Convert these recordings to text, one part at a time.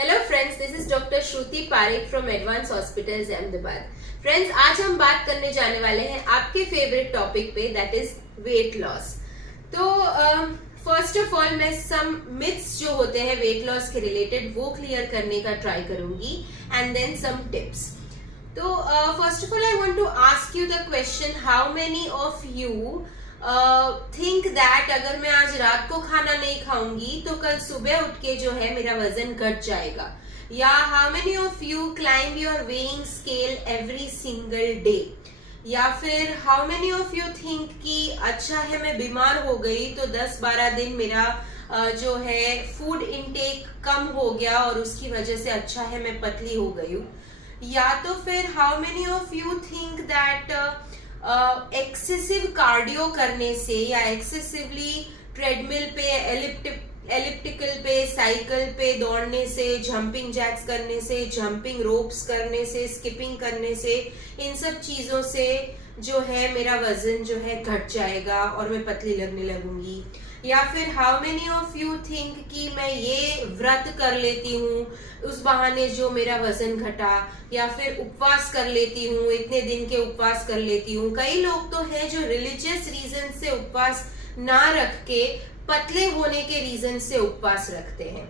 Hello friends, this is doctor Shruti Parekh from Advance Hospitals Ahmedabad. Friends, आज हम बात करने जाने वाले हैं आपके फेवरेट टॉपिक पे, दैट इज वेट लॉस। तो फर्स्ट ऑफ ऑल मैं सम मिथ्स जो होते हैं वेट लॉस के रिलेटेड वो क्लियर करने का ट्राई करूंगी एंड देन सम टिप्स। तो first of all I want to ask you the question, how many of you think that अगर मैं आज रात को खाना नहीं खाऊंगी तो कल सुबह उठ के जो है मेरा वजन घट जाएगा? या how many of you climb your weighing scale every single day? या फिर how many of you think कि अच्छा है मैं बीमार हो गई तो 10-12 दिन मेरा जो है फूड इनटेक कम हो गया और उसकी वजह से अच्छा है मैं पतली हो गई हूँ? या तो फिर how many of you think that excessive cardio करने से या एक्सेसिवली ट्रेडमिल पे, एलिप्टिकल पे, साइकिल पे दौड़ने से, जंपिंग जैक्स करने से, जंपिंग रोप्स करने से, स्किपिंग करने से, इन सब चीजों से जो है मेरा वजन जो है घट जाएगा और मैं पतली लगने लगूंगी? या फिर how many of you think कि मैं ये व्रत कर लेती हूँ उस बहाने जो मेरा वजन घटा, या फिर उपवास कर लेती हूँ, इतने दिन के उपवास कर लेती हूँ? कई लोग तो है जो रिलीजियस रीजन से उपवास ना रख के पतले होने के रीजन से उपवास रखते हैं,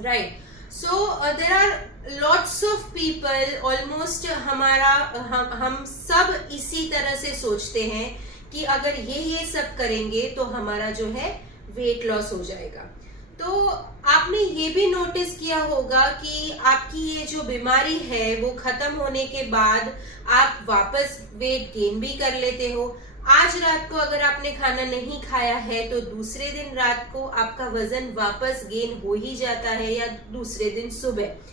right? So there are lots of people, almost हम सब इसी तरह से सोचते हैं कि अगर ये सब करेंगे तो हमारा जो है वेट लॉस हो जाएगा। तो आपने ये भी नोटिस किया होगा कि आपकी ये जो बीमारी है वो खत्म होने के बाद आप वापस वेट गेन भी कर लेते हो। आज रात को अगर आपने खाना नहीं खाया है तो दूसरे दिन रात को आपका वजन वापस गेन हो ही जाता है, या दूसरे दिन सुबह।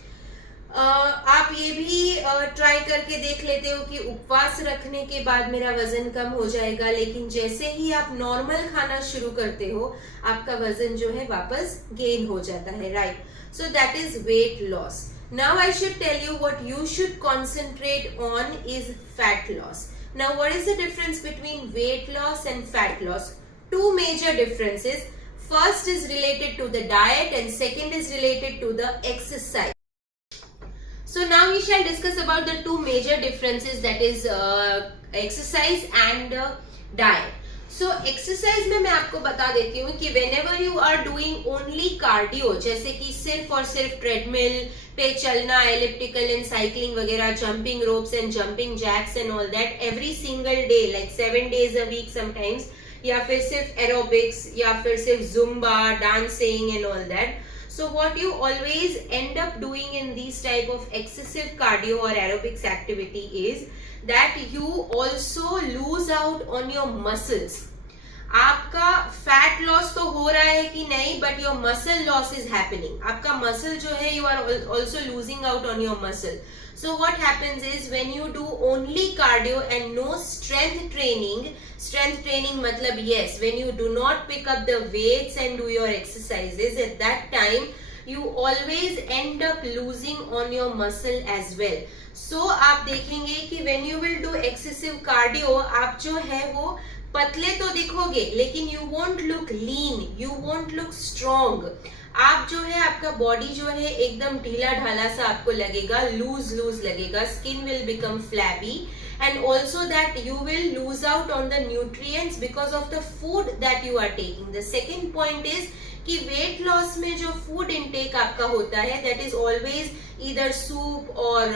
आप ये भी ट्राई करके देख लेते हो कि उपवास रखने के बाद मेरा वजन कम हो जाएगा, लेकिन जैसे ही आप नॉर्मल खाना शुरू करते हो आपका वजन जो है वापस गेन हो जाता है, right? So that is weight loss. Now I should tell you what you should concentrate on is fat loss. Now what is the difference between weight loss and fat loss? Two major differences. First is related to the diet and second is related to the exercise. So now we shall discuss about the two major differences, that is exercise and diet. So exercise में मैं आपको बता देती हूँ कि whenever you are doing only cardio, जैसे कि सिर्फ और सिर्फ ट्रेडमिल पे चलना, एलिप्टिकल एंड साइकिलिंग वगैरह, jumping ropes and jumping jacks and all that every single day, like 7 days a week sometimes, या फिर सिर्फ एरोबिक्स, या फिर सिर्फ Zumba, dancing and all that. So what you always end up doing in these type of excessive cardio or aerobics activity is that you also lose out on your muscles. आपका fat loss तो हो रहा है कि नहीं, but your muscle loss is happening. आपका muscle जो है you are also losing out on your muscle. So what happens is when you do only cardio and no strength training matlab, yes, when you do not pick up the weights and do your exercises, at that time you always end up losing on your muscle as well. So आप देखेंगे कि when you will do excessive cardio, आप जो है वो पतले तो दिखोगे लेकिन you won't look lean, you won't look strong. आप जो है आपका बॉडी जो है एकदम ढीला ढाला सा आपको लगेगा, लूज लगेगा, skin will become flabby and also that you will lose out on the nutrients because of the food that you are taking. The second point is कि वेट लॉस में जो फूड इनटेक आपका होता है that is always either soup और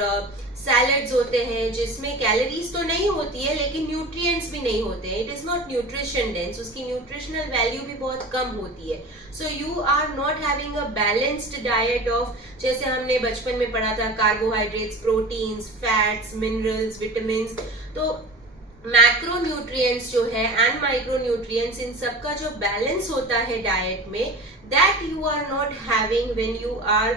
सैलड्स होते हैं जिसमें कैलोरीज तो नहीं होती है लेकिन न्यूट्रिएंट्स भी नहीं होते हैं. It is not nutrition dense, उसकी न्यूट्रिशनल वैल्यू भी बहुत कम होती है. So you are not having a balanced diet of, जैसे हमने बचपन में पढ़ा था, carbohydrates, proteins, fats, minerals, vitamin. तो मैक्रो न्यूट्रिएंट्स जो है एंड माइक्रो न्यूट्रिएंट्स, इन सबका जो बैलेंस होता है डाइट में, that you are not having when you are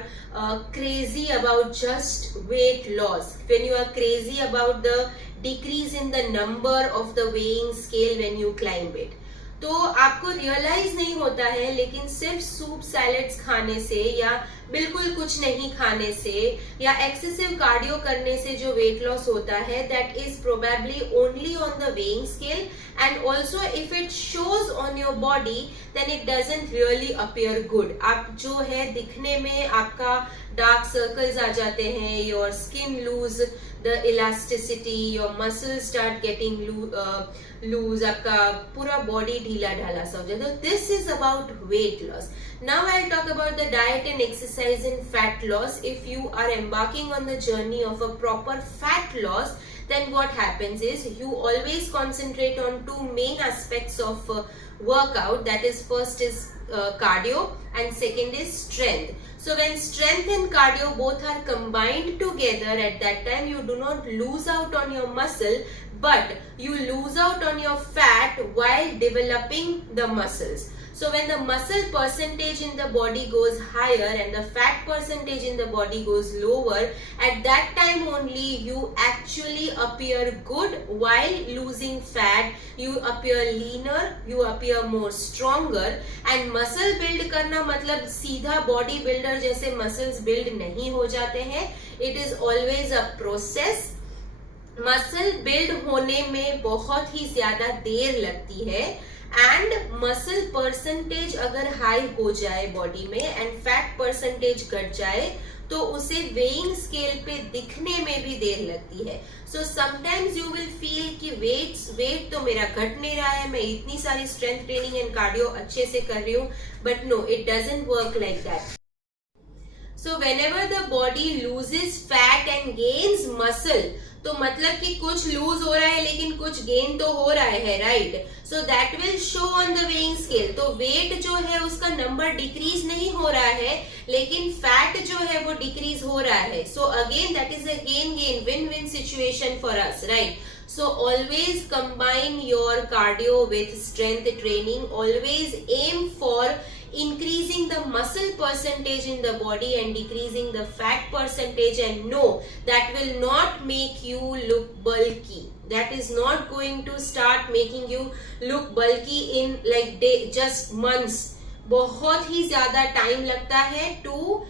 crazy about just weight loss, when you are crazy about the decrease in the number of the weighing scale when you climb it. तो आपको रियलाइज नहीं होता है, लेकिन सिर्फ soup salads खाने से या बिल्कुल कुछ नहीं खाने से या एक्सेसिव कार्डियो करने से जो वेट लॉस होता है, that is probably only on the weighing scale, and also if it shows on your body then it doesn't really appear good. आप जो है दिखने में आपका डार्क सर्कल्स आ जाते हैं, your skin lose the elasticity, your muscles start getting loose, आपका पूरा बॉडी ढीला ढाला सा हो जाता है. This is about weight loss. Now I'll talk about the diet and exercise in fat loss. If you are embarking on the journey of a proper fat loss, then what happens is you always concentrate on two main aspects of workout. That is, first is cardio and second is strength. So when strength and cardio both are combined together, at that time you do not lose out on your muscle, but you lose out on your fat while developing the muscles. So when the muscle percentage in the body goes higher and the fat percentage in the body goes lower, at that time only you actually appear good while losing fat. You appear leaner, you appear more stronger. And muscle build करना मतलब सीधा body builder जैसे muscles build नहीं हो जाते हैं. It is always a process. Muscle build होने में बहुत ही ज्यादा देर लगती है, एंड मसल परसेंटेज अगर हाई हो जाए बॉडी में एंड फैट परसेंटेज घट जाए तो उसे वेइंग स्केल पे दिखने में भी देर लगती है. So sometimes you will feel कि वेट तो मेरा घट नहीं रहा है, मैं इतनी सारी स्ट्रेंथ ट्रेनिंग एंड कार्डियो अच्छे से कर रही हूँ, but no, it doesn't work like that. So whenever the body loses fat and gains muscle, तो मतलब कि कुछ लूज हो रहा है लेकिन कुछ गेन तो हो रहा है, right? So that will show on the weighing scale. तो वेट जो है उसका नंबर डिक्रीज नहीं हो रहा है, लेकिन फैट जो है वो डिक्रीज हो रहा है. So again that is a gain win win situation for us, right? So always combine your cardio with strength training. Always aim for increasing the muscle percentage in the body and decreasing the fat percentage, and no, that will not make you look bulky. That is not going to start making you look bulky in like just months. बहुत ही ज्यादा टाइम लगता है to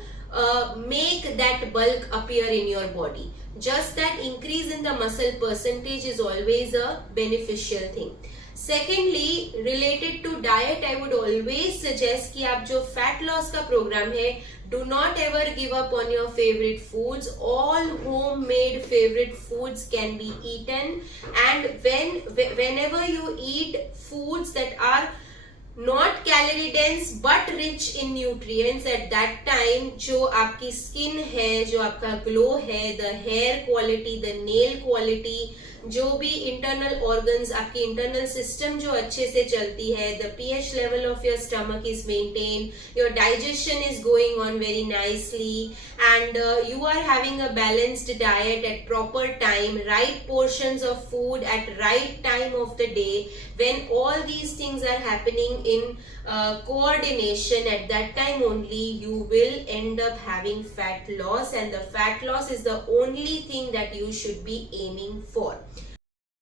make that bulk appear in your body. Just that increase in the muscle percentage is always a beneficial thing. Secondly, related to diet, I would always suggest कि आप जो fat loss का program है, do not ever give up on your favorite foods. All homemade favorite foods can be eaten, and whenever you eat foods that are not calorie dense but rich in nutrients, at that time जो आपकी skin है, जो आपका glow है, the hair quality, the nail quality, जो भी internal organs, आपकी internal system जो अच्छे से चलती है, the pH level of your stomach is maintain, your digestion is going on very nicely, and you are having a balanced diet at proper time, right portions of food at right time of the day. When all these things are happening in coordination, at that time only you will end up having fat loss, and the fat loss is the only thing that you should be aiming for.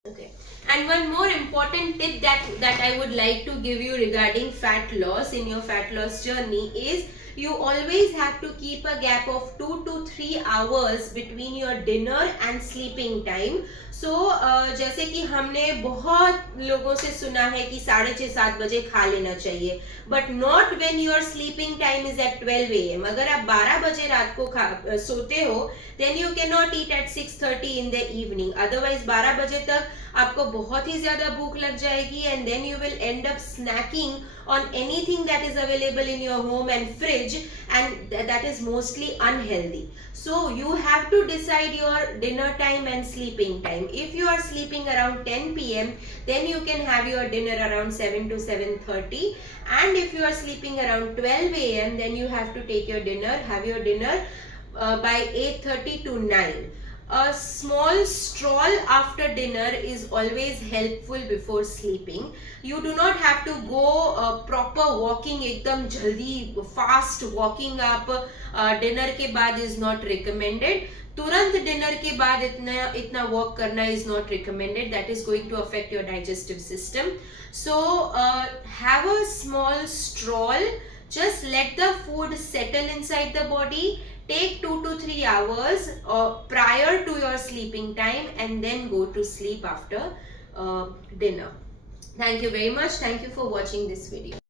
Okay. And one more important tip that I would like to give you regarding fat loss in your fat loss journey is you always have to keep a gap of 2 to 3 hours between your dinner and sleeping time. So जैसे कि हमने बहुत लोगों से सुना है कि 6:30-7 बजे खा लेना चाहिए, but not when your sleeping time is at 12 AM. अगर आप 12 बजे रात को सोते हो, then you cannot eat at 6:30 in the evening. Otherwise 12 बजे तक आपको बहुत ही ज्यादा भूख लग जाएगी, and then you will end up snacking on anything that is available in your home and fridge, and that is mostly unhealthy. So you have to decide your dinner time and sleeping time. If you are sleeping around 10 PM, then you can have your dinner around 7 to 7:30, and if you are sleeping around 12 AM, then you have to have your dinner by 8:30 to 9. A small stroll after dinner is always helpful before sleeping. You do not have to go proper walking, एकदम जल्दी fast walking up dinner के बाद is not recommended. तुरंत dinner के बाद इतना walk करना is not recommended. That is going to affect your digestive system. So have a small stroll. Just let the food settle inside the body. Take 2 to 3 hours prior to your sleeping time, and then go to sleep after dinner. Thank you very much. Thank you for watching this video.